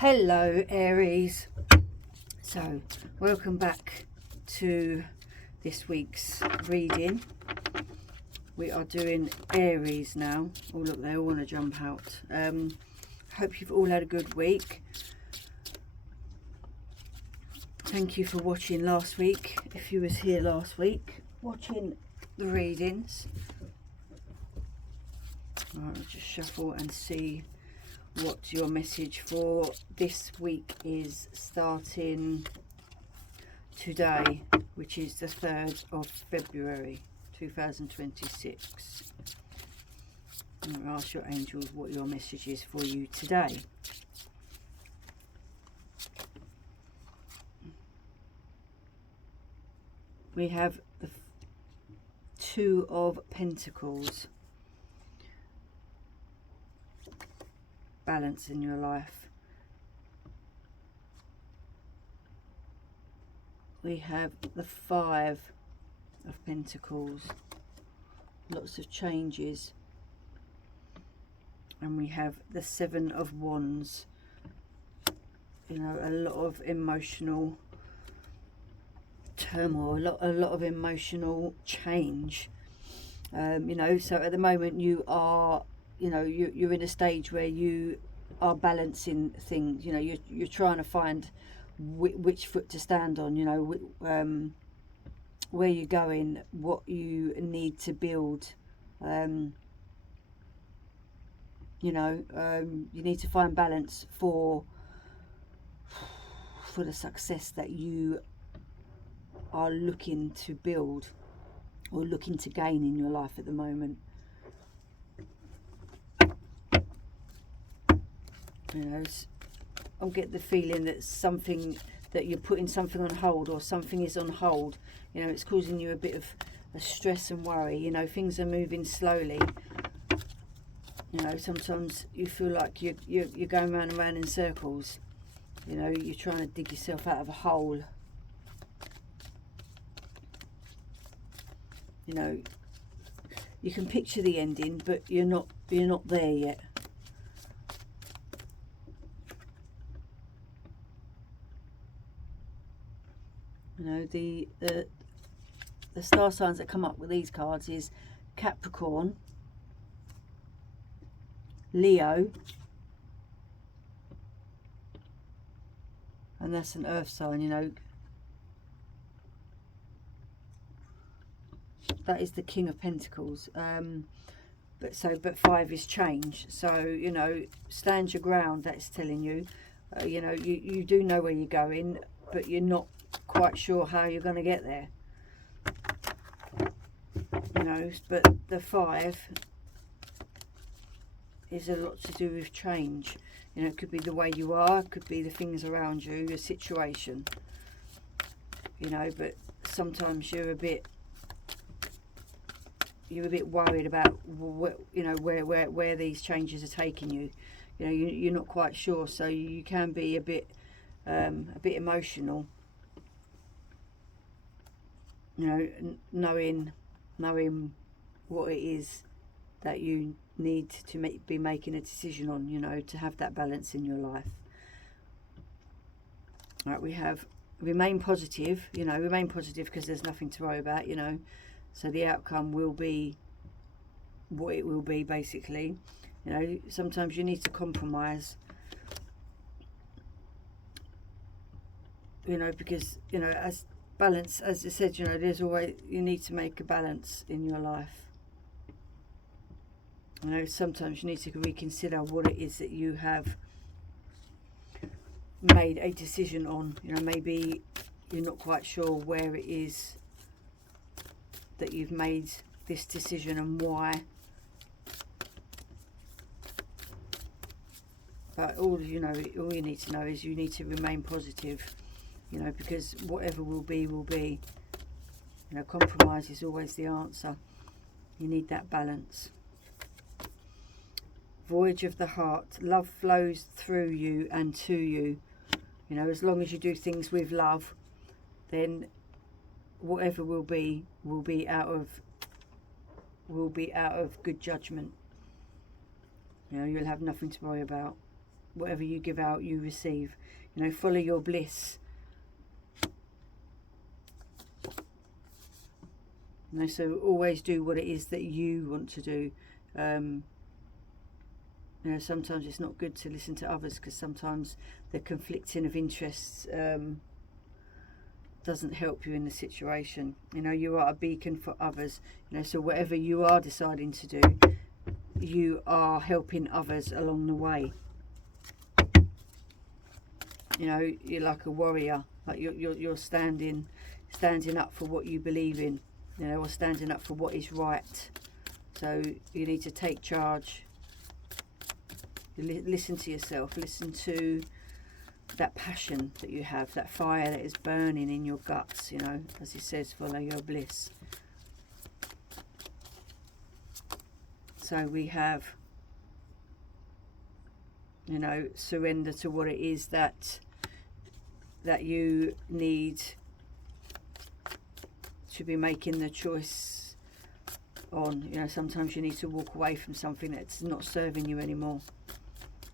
Hello Aries, so welcome back to this week's reading. We are doing Aries now. Oh look, they all want to jump out. Hope you've all had a good week. Thank you for watching last week, if you was here last week watching the readings. Right, I'll just shuffle and see what your message for this week is, starting today, which is the 3rd of February 2026. I'm going to ask your angels what your message is for you today. We have the Two of Pentacles. Balance in your life. We have the Five of Pentacles. Lots of changes. And we have the Seven of Wands. You know, a lot of emotional turmoil, a lot of emotional change. You know, so at the moment you are, you know, you're in a stage where you are balancing things. You know, you're trying to find which foot to stand on, you know, where you're going, what you need to build. You know, you need to find balance for the success that you are looking to build or looking to gain in your life at the moment. You know, I get the feeling that something, that you're putting something on hold, or something is on hold. You know, it's causing you a bit of a stress and worry. You know, things are moving slowly. You know, sometimes you feel like you're going round and round in circles. You know, you're trying to dig yourself out of a hole. You know, you can picture the ending, but you're not there yet. You know, the star signs that come up with these cards is Capricorn, Leo, and that's an earth sign. You know, that is the King of Pentacles. But 5 is change. So, you know, stand your ground. That's telling you. You know, you do know where you're going, but you're not quite sure how you're going to get there. You know, but the 5 is a lot to do with change. You know, it could be the way you are, it could be the things around you, your situation. You know, but sometimes you're a bit worried about what, you know, where these changes are taking you. You know, you're not quite sure, so you can be a bit emotional. You know, knowing what it is that you need to be making a decision on. You know, to have that balance in your life. Right, we have remain positive. You know, remain positive because there's nothing to worry about. You know. So the outcome will be what it will be, basically. You know, sometimes you need to compromise. You know, because, you know, as balance, as I said, you know, there's always, you need to make a balance in your life. You know, sometimes you need to reconsider what it is that you have made a decision on. You know, maybe you're not quite sure where it is that you've made this decision and why. But all you need to know is you need to remain positive. You know, because whatever will be, will be. You know, compromise is always the answer. You need that balance. Voyage of the heart. Love flows through you and to you. You know, as long as you do things with love, then whatever will be out of good judgment. You know, you'll have nothing to worry about. whatever you give out, you receive. You know, follow your bliss. You know, so always do what it is that you want to do. You know, sometimes it's not good to listen to others, because sometimes the conflicting of interests doesn't help you in the situation. You know, you are a beacon for others. You know, so whatever you are deciding to do, you are helping others along the way. You know, you're like a warrior. Like you're standing up for what you believe in. You know, or standing up for what is right. So you need to take charge. Listen to yourself. Listen to that passion that you have, that fire that is burning in your guts. You know, as he says, follow your bliss. So we have, you know, surrender to what it is that you need to be making the choice on. You know, sometimes you need to walk away from something that's not serving you anymore.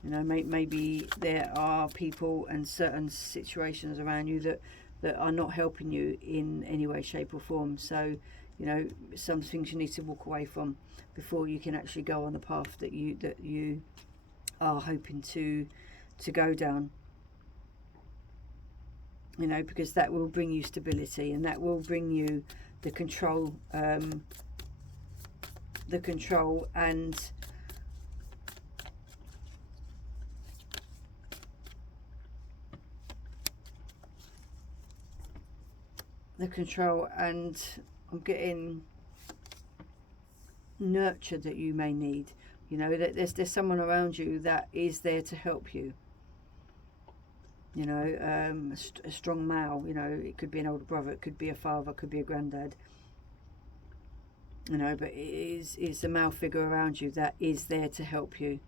You know, maybe there are people and certain situations around you that are not helping you in any way, shape or form. So, you know, some things you need to walk away from before you can actually go on the path that you are hoping to go down. You know, because that will bring you stability, and that will bring you the control and the control and I'm getting nurture that you may need. You know, that there's someone around you that is there to help you. You know, a strong male. You know, it could be an older brother, it could be a father, it could be a granddad. You know, but it's a male figure around you that is there to help you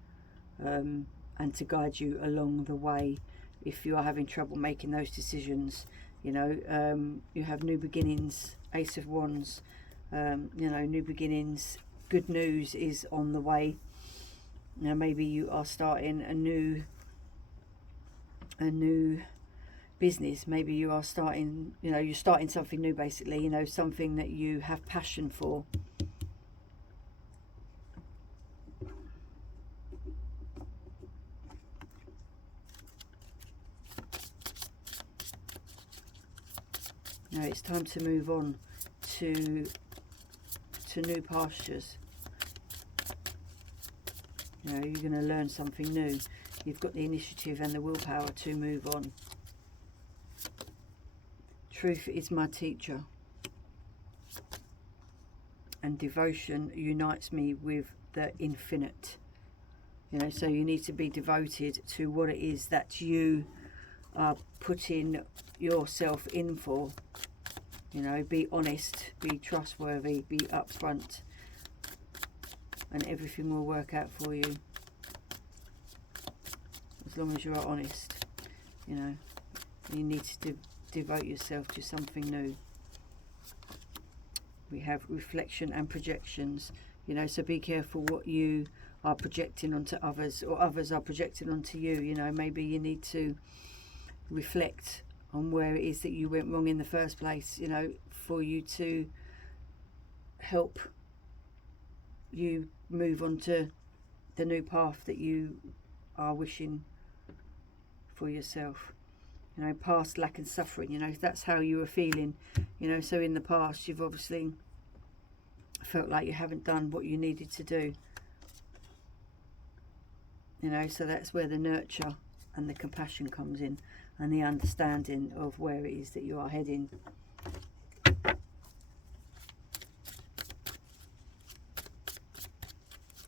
and to guide you along the way if you are having trouble making those decisions. You know, you have new beginnings, Ace of Wands. You know, new beginnings, good news is on the way. You know, maybe you are starting a new business. Maybe you are starting, you know, you're starting something new basically, you know, something that you have passion for. Now it's time to move on to new pastures. You know, you're going to learn something new. You've got the initiative and the willpower to move on. Truth is my teacher, and devotion unites me with the infinite. You know, so you need to be devoted to what it is that you are putting yourself in for. You know, be honest, be trustworthy, be upfront, and everything will work out for you. As long as you are honest, you know, you need to devote yourself to something new. We have reflection and projections, you know, so be careful what you are projecting onto others, or others are projecting onto you. You know, maybe you need to reflect on where it is that you went wrong in the first place, you know, for you to help you move on to the new path that you are wishing for yourself. You know, past lack and suffering, you know, that's how you were feeling, you know, so in the past you've obviously felt like you haven't done what you needed to do, you know, so that's where the nurture and the compassion comes in, and the understanding of where it is that you are heading.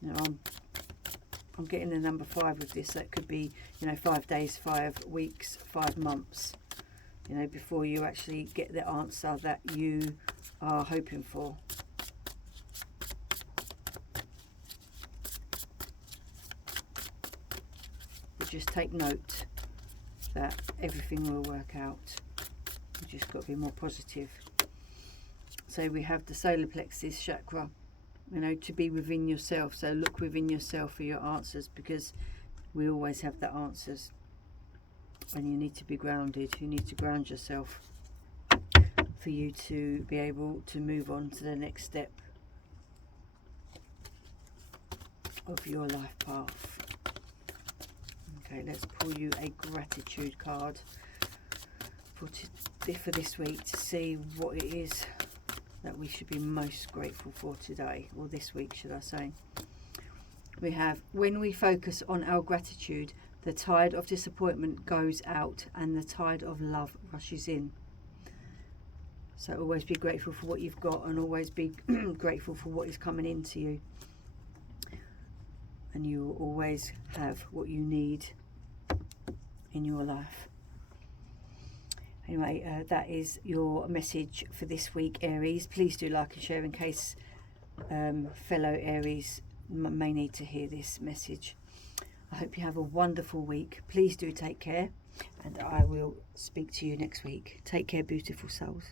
You know, I'm getting the number 5 with this. That could be, you know, 5 days, 5 weeks, 5 months, you know, before you actually get the answer that you are hoping for. But just take note that everything will work out. You just got to be more positive. So we have the solar plexus chakra, you know, to be within yourself. So look within yourself for your answers, because We always have the answers, and you need to be grounded. You need to ground yourself for you to be able to move on to the next step of your life path. Okay, let's pull you a gratitude card for this week to see what it is that we should be most grateful for today, or this week should I say. We have, when we focus on our gratitude, the tide of disappointment goes out and the tide of love rushes in. So always be grateful for what you've got, and always be grateful for what is coming into you. And you will always have what you need in your life. Anyway, that is your message for this week, Aries. Please do like and share in case fellow Aries may need to hear this message. I hope you have a wonderful week. Please do take care, and I will speak to you next week. Take care, beautiful souls.